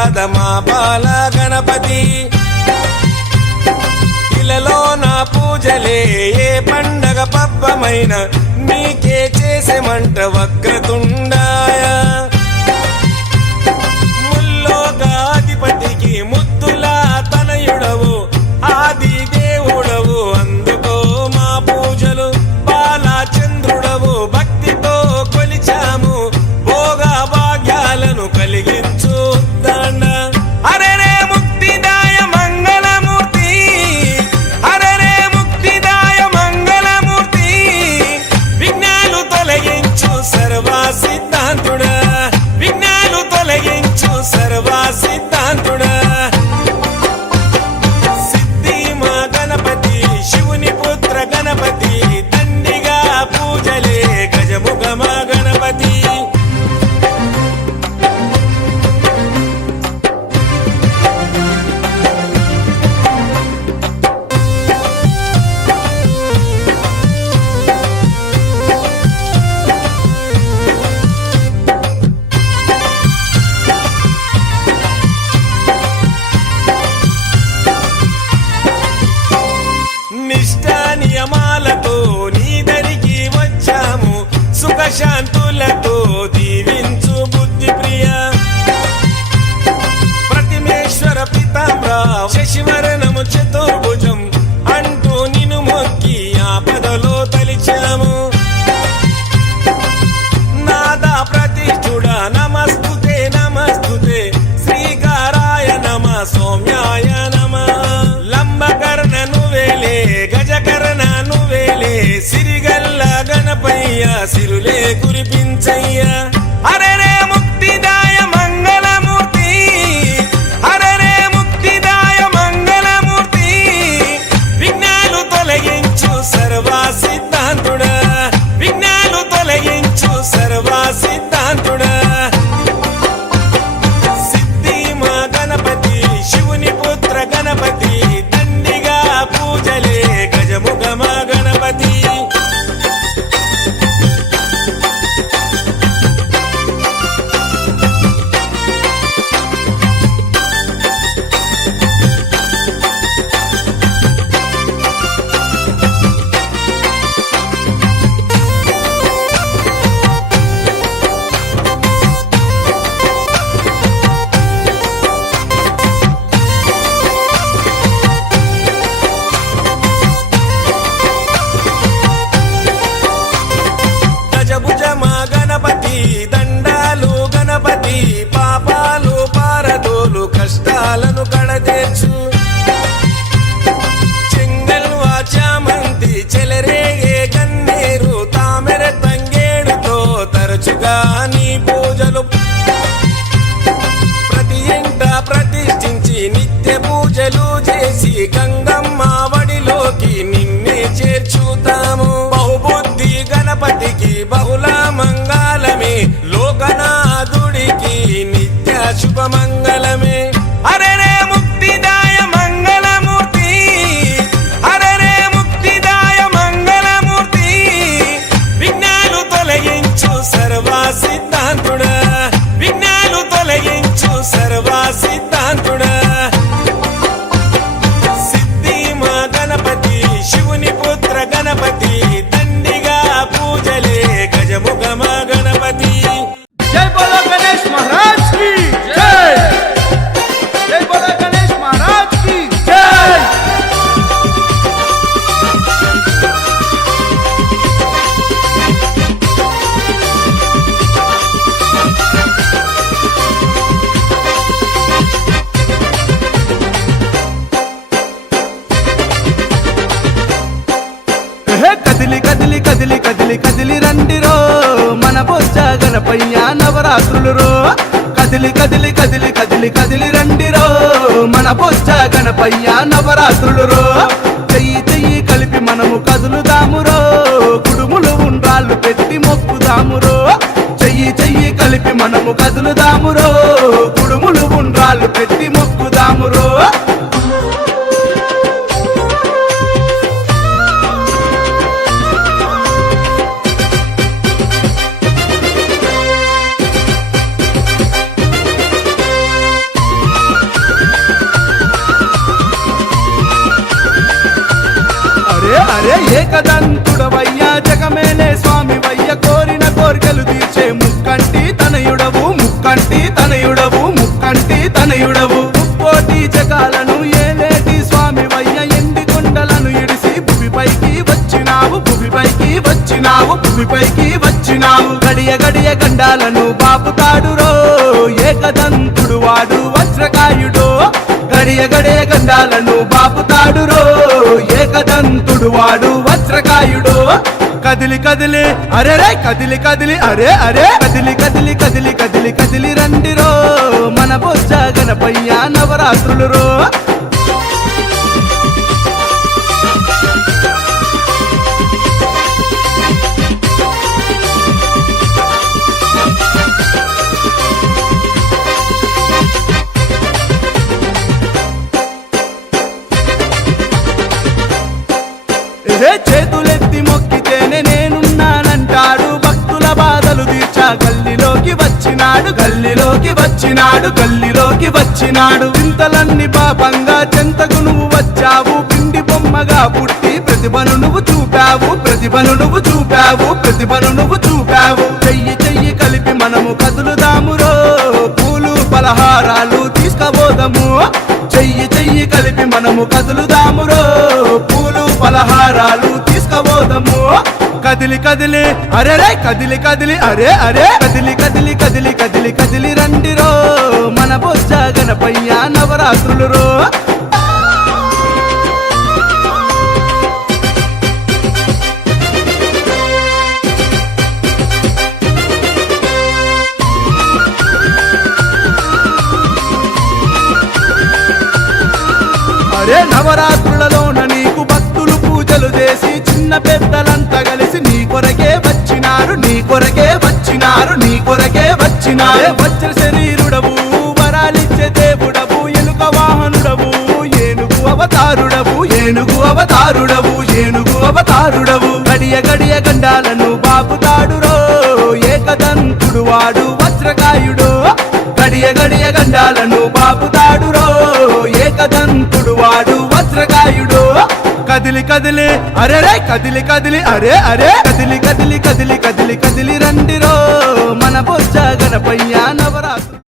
కాద మా బాల గణపతి ఇలలో నా పూజలే ఏ పండగ పబ్బమైన నీకే చేసేమంట వక్రతుండాయ ముల్లోకాధిపతికి ముద్దులా తనయుడవు ఆది దేవుడవు అందుకో మా పూజలు బాలచంద్రుడవు భక్తితో కొలిచాము భోగ భాగ్యాలను కలిగించు దండ అరే ముక్తిదాయ మంగళమూర్తి అరే ముక్తిదాయ మంగళమూర్తి విఘ్నాలు తొలగించు సర్వ సిద్ధాంతుడా విఘ్నాలు తొలగించు సర్వ సిద్ధాంతుడా సిద్ధి మా గణపతి శివుని పుత్ర గణపతి దండిగా పూజలే గజముఖ మా గణపతి నిష్ఠా నియమాలతో నీ దరికి వచ్చాము సుఖశాంతులతో దీవించు బుద్ధి ప్రియ ప్రతిమేశ్వర పితాంబర శశివరణము చతుర్భుజం అంటూ నిన్ను మొక్కి ఆపదలో తలిచాము నాదా ప్రతిష్ఠుడ నమస్తుతే నమస్తుతే శ్రీకారాయ నమ సౌమ్యాయ నమ లంబకర్ణ నువ్వేలే గజకర్ణ నువ్వేలే సిరిగల్ల గణపయ్య సిరులే కురిపించయ్య అరే ముక్తిదాయ మంగళమూర్తి అరే ముక్తిదాయ మంగళమూర్తి విఘ్నాలు తొలగించు సర్వ సిద్ధాంతుడా విఘ్నాలు తొలగించు సర్వ సిద్ధాంతుడా సిద్ధి మా గణపతి శివుని పుత్ర గణపతి దండిగా పూజలే గజముఖ మా గణపతి గజభుజ మా గణపతి దండాలు గణపతి పాపాలు పారదోలు కష్టాలను కడతీర్చు చెంగల్వా చామంతి చెలరేగే గన్నేరు తామెర తంగేడుతో తరచుగా నీ పూజలు ప్రతి ఇంట ప్రతిష్ఠించి నిత్య పూజలు చేసి గంగమ్మ వడిలోకి నిన్నే చేర్చుతాము బహుబుద్ధి గణపతికి బహుళ మంగళమే లోకనాథుడికి నిత్య శుభమంగళమే అరే ముక్తిదాయ మంగళమూర్తి అరే ముక్తిదాయ మంగళమూర్తి విఘ్నాలు తొలగించు సర్వ సిద్ధాంతుడా విఘ్నాలు తొలగించు సర్వ సిద్ధాంతుడా సిద్ధి మా గణపతి శివుని పుత్ర గణపతి దండిగా పూజలే గజముఖ మా గణపతి जय बोलो गणेश महाराज की जय जय बोलो गणेश महाराज की जय కదిలి కదిలి కదిలి కదిలి కదిలి రండిరో మన బొజ్జ గణపయ్య నవరాత్రులు రో కదిలి కదిలి కదిలి కదిలి కదిలి రండిరో మన బొజ్జ గణపయ్య నవరాత్రులు రో చెయ్యి చెయ్యి కలిపి మనము కదులుదామురో కుడుములు ఉండ్రాళ్ళు పెట్టి మొక్కుదామురో చెయ్యి చెయ్యి కలిపి మనము కదులుదామురో కుడుములు ఉండ్రాళ్ళు పెట్టి మొక్కుదామురో పూజలు తీర్చే ముక్కంటి తనయుడవు ముక్కంటి తనయుడవు ముక్కంటి తనయుడవు ముక్కోటి జగాలను ఏలేటి స్వామి వయ్య ఎండి కొండలను ఇడిసి భూమిపైకి వచ్చినావు భూమిపైకి వచ్చినావు భూమిపైకి వచ్చినావు గడియ గడియ గండాలను బాపుతాడురో ఏకదంతుడు వాడు వజ్రకాయుడో గడియ గడియ గండాలను బాపుతాడురో ఏకదంతుడు వాడు వజ్రకాయుడో కదిలి కదిలి అరే రే కదిలి కదిలి అరే అరే కదిలి కదిలి కదిలి కదిలి కదిలి రండిరో మన బొజ్జ గణపయ్య నవరాత్రులు రో చేతులెత్తి మొక్కితేనే నేనున్నానంటాడు భక్తుల బాధలు తీర్చా గల్లిలోకి వచ్చినాడు గల్లిలోకి వచ్చినాడు గల్లిలోకి వచ్చినాడు చింతలన్నీ పాపంగా చెంతకు నువ్వు వచ్చావు పిండి బొమ్మగా పుట్టి ప్రతిభను నువ్వు చూపావు ప్రతిభను నువ్వు చూపావు ప్రతిభను నువ్వు చూపావు చెయ్యి చెయ్యి కలిపి మనము కదులుదామురో పూలు పలహారాలు తీసుకపోదాము చెయ్యి చెయ్యి కలిపి మనము కదులుదామురో పూలు పలహారాలు తీసుకపోదాము కదిలి కదిలి అరే రే కదిలి కదిలి అరే అరే కదిలి కదిలి కదిలి కదిలి కదిలి రండిరో మన బొజ్జ గణపయ్య నవరాత్రులు రో అరే నవరాత్రులలోన నీకు భక్తులు పూజలు చేసి చిన్న పెద్దలంతా కలిసి నీ కొరకే వచ్చినారు నీ కొరకే వచ్చినారు నీ కొరకే వచ్చినారు వజ్ర శరీరుడవు వరాలిచ్చే దేవుడవు ఎలుక వాహనుడవు ఏనుగు అవతారుడవు ఏనుగు అవతారుడవు ఏనుగు అవతారుడవు గడియ గడియ గండాలను బాపుతాడురో ఏకదంతుడు వాడు వజ్రకాయుడు గడియ గడియ గండాలను బాపుతాడురో ఏకదంతుడు వాడు వజ్రకాయుడు కదిలి కదిలి అరే రే కదిలి కదిలి అరే అరే కదిలి కదిలి కదిలి కదిలి కదిలి రండిరో మన బొజ్జ గణపయ్య నవరాత్రులు